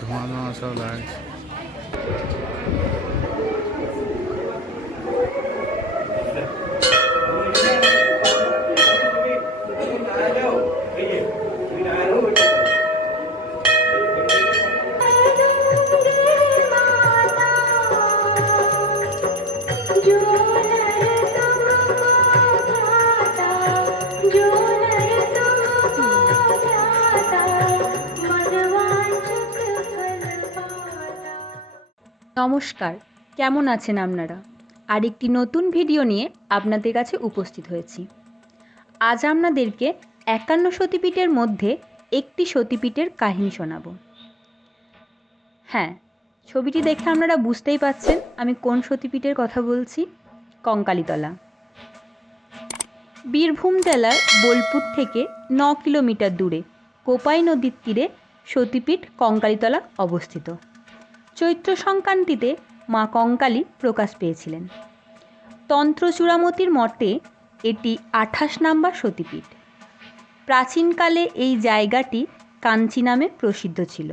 ধোঁয়া ধোঁয়া সব লাগছে। নমস্কার, কেমন আছেন আপনারা? আরেকটি নতুন ভিডিও নিয়ে আপনাদের কাছে উপস্থিত হয়েছি। আজ আপনাদেরকে ৫১ সতীপীঠের মধ্যে একটি সতীপীঠের কাহিনী শোনাব। হ্যাঁ, ছবিটি দেখে আপনারা বুঝতেই পাচ্ছেন আমি কোন সতীপীঠের কথা বলছি। কঙ্কালীতলা। বীরভূম জেলার বোলপুর থেকে ৯ কিলোমিটার দূরে কোপাই নদীর তীরে সতীপীঠ কঙ্কালীতলা অবস্থিত। চৈত্র সংক্রান্তিতে মা কঙ্কালী প্রকাশ পেয়েছিলেন। তন্ত্র চূড়ামতির মতে এটি ২৮ নম্বর সতীপীঠ। প্রাচীনকালে এই জায়গাটি কাঞ্চি নামে প্রসিদ্ধ ছিল।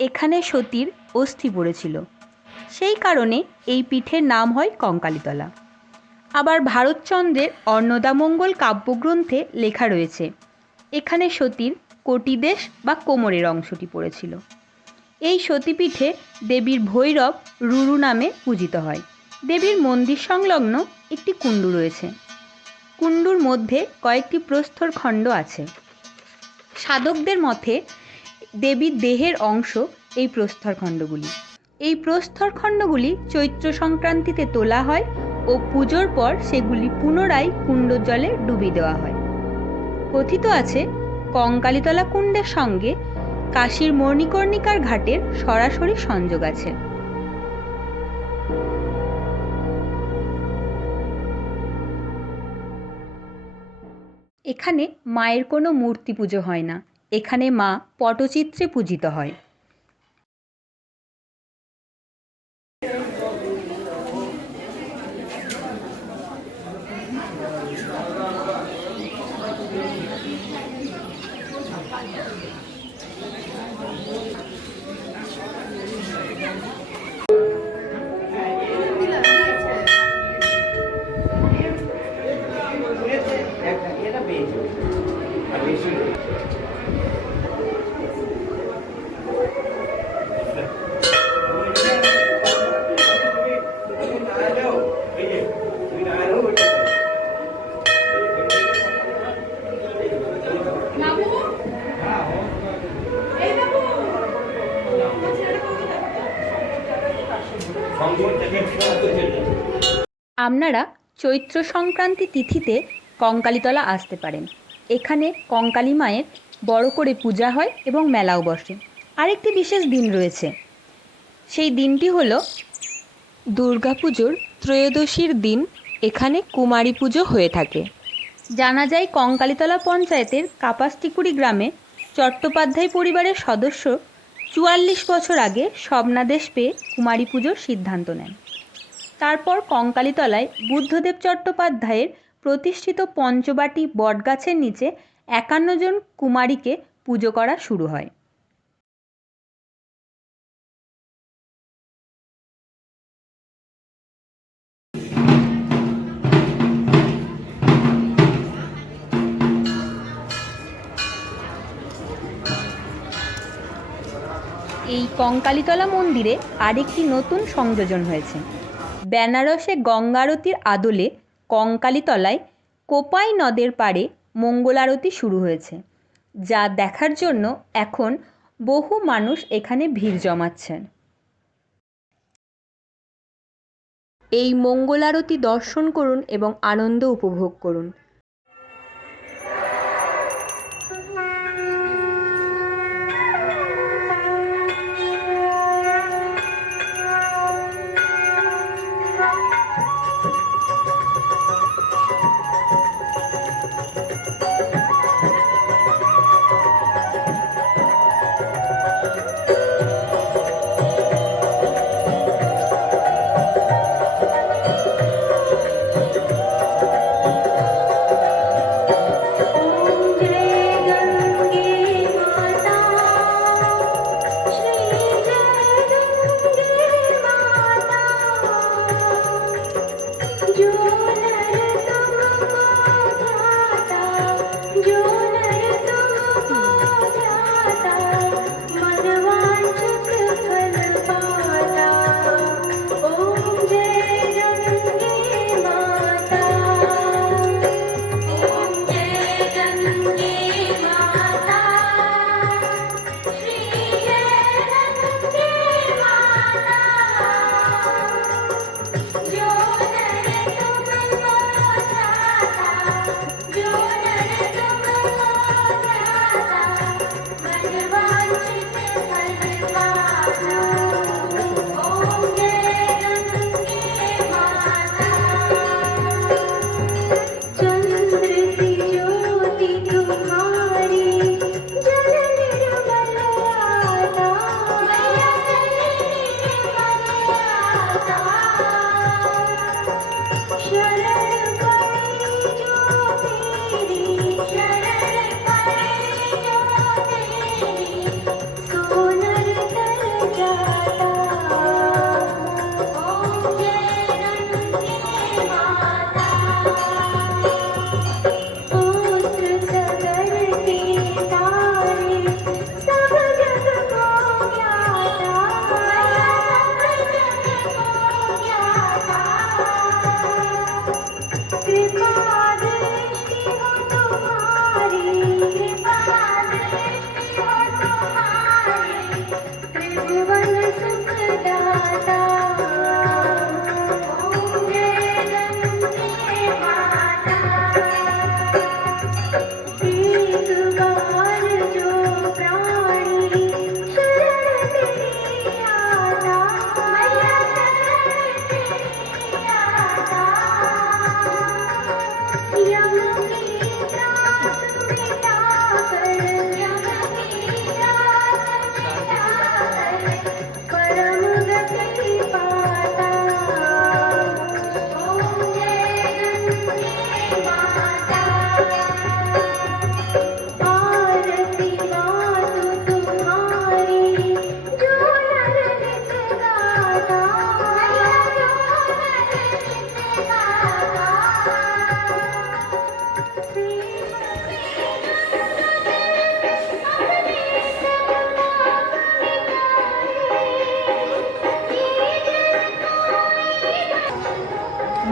এখানে সতীর অস্থি পড়েছিল, সেই কারণে এই পীঠের নাম হয় কঙ্কালীতলা। আবার ভারতচন্দ্রের অন্নদামঙ্গল কাব্যগ্রন্থে লেখা রয়েছে এখানে সতীর কটিদেশ বা কোমরের অংশটি পড়েছিল। এই সতীপীঠে দেবীর ভৈরব রুরু নামে পূজিত হয়। দেবীর মন্দির সংলগ্ন একটি কুণ্ডু রয়েছে। কুণ্ডুর মধ্যে কয়েকটি প্রস্তর খণ্ড আছে। সাধকদের মতে দেবীর দেহের অংশ এই প্রস্তরখণ্ডগুলি। এই প্রস্তরখণ্ডগুলি চৈত্র সংক্রান্তিতে তোলা হয় ও পুজোর পর সেগুলি পুনরায় কুণ্ডর জলে ডুবিয়ে দেওয়া হয়। কথিত আছে কঙ্কালীতলা কুণ্ডের সঙ্গে কাশীর মণিকর্ণিকার ঘাটের সরাসরি সংযোগ আছে। এখানে মায়ের কোনো মূর্তি পুজো হয় না, এখানে মা পটচিত্রে পূজিত হয়। আপনারা চৈত্র সংক্রান্তি তিথিতে কঙ্কালীতলা আসতে পারেন। এখানে কঙ্কালী মায়ের বড় করে পূজা হয় এবং মেলাও বসে। আরেকটি বিশেষ দিন রয়েছে, সেই দিনটি হলো দুর্গাপুজোর ত্রয়োদশীর দিন এখানে কুমারী পুজো হয়ে থাকে। জানা যায় কঙ্কালীতলা পঞ্চায়েতের কাপাসটিকুড়ি গ্রামে চট্টোপাধ্যায় পরিবারের সদস্য ৪৪ বছর আগে স্বপ্নাদেশ পেয়ে কুমারী পুজোর সিদ্ধান্ত নেন। তারপর কঙ্কালীতলায় বুদ্ধদেব চট্টোপাধ্যায়ের প্রতিষ্ঠিত পঞ্চবাটি বটগাছের নিচে ৫১ জন কুমারীকে পুজো করা শুরু হয়। এই কঙ্কালীতলা মন্দিরে আরেকটি নতুন সংযোজন হয়েছে। বেনারসে গঙ্গারতির আদলে কঙ্কালীতলায় কোপাই নদের পাড়ে মঙ্গলারতি শুরু হয়েছে, যা দেখার জন্য এখন বহু মানুষ এখানে ভিড় জমাচ্ছেন। এই মঙ্গলারতি দর্শন করুন এবং আনন্দ উপভোগ করুন।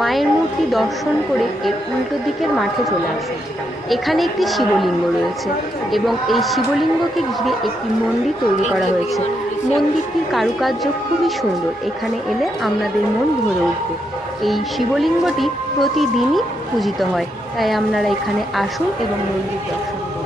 মায়ের মূর্তি দর্শন করে এর উল্টো দিকের মাঠে চলে আসুন। এখানে একটি শিবলিঙ্গ রয়েছে এবং এই শিবলিঙ্গকে ঘিরে একটি মন্দির তৈরি করা হয়েছে। মন্দিরটির কারুকার্য খুবই সুন্দর, এখানে এলে আপনাদের মন ভরে উঠবে। এই শিবলিঙ্গটি প্রতিদিনই পূজিত হয়, তাই আপনারা এখানে আসুন এবং মন্দির দর্শন করুন।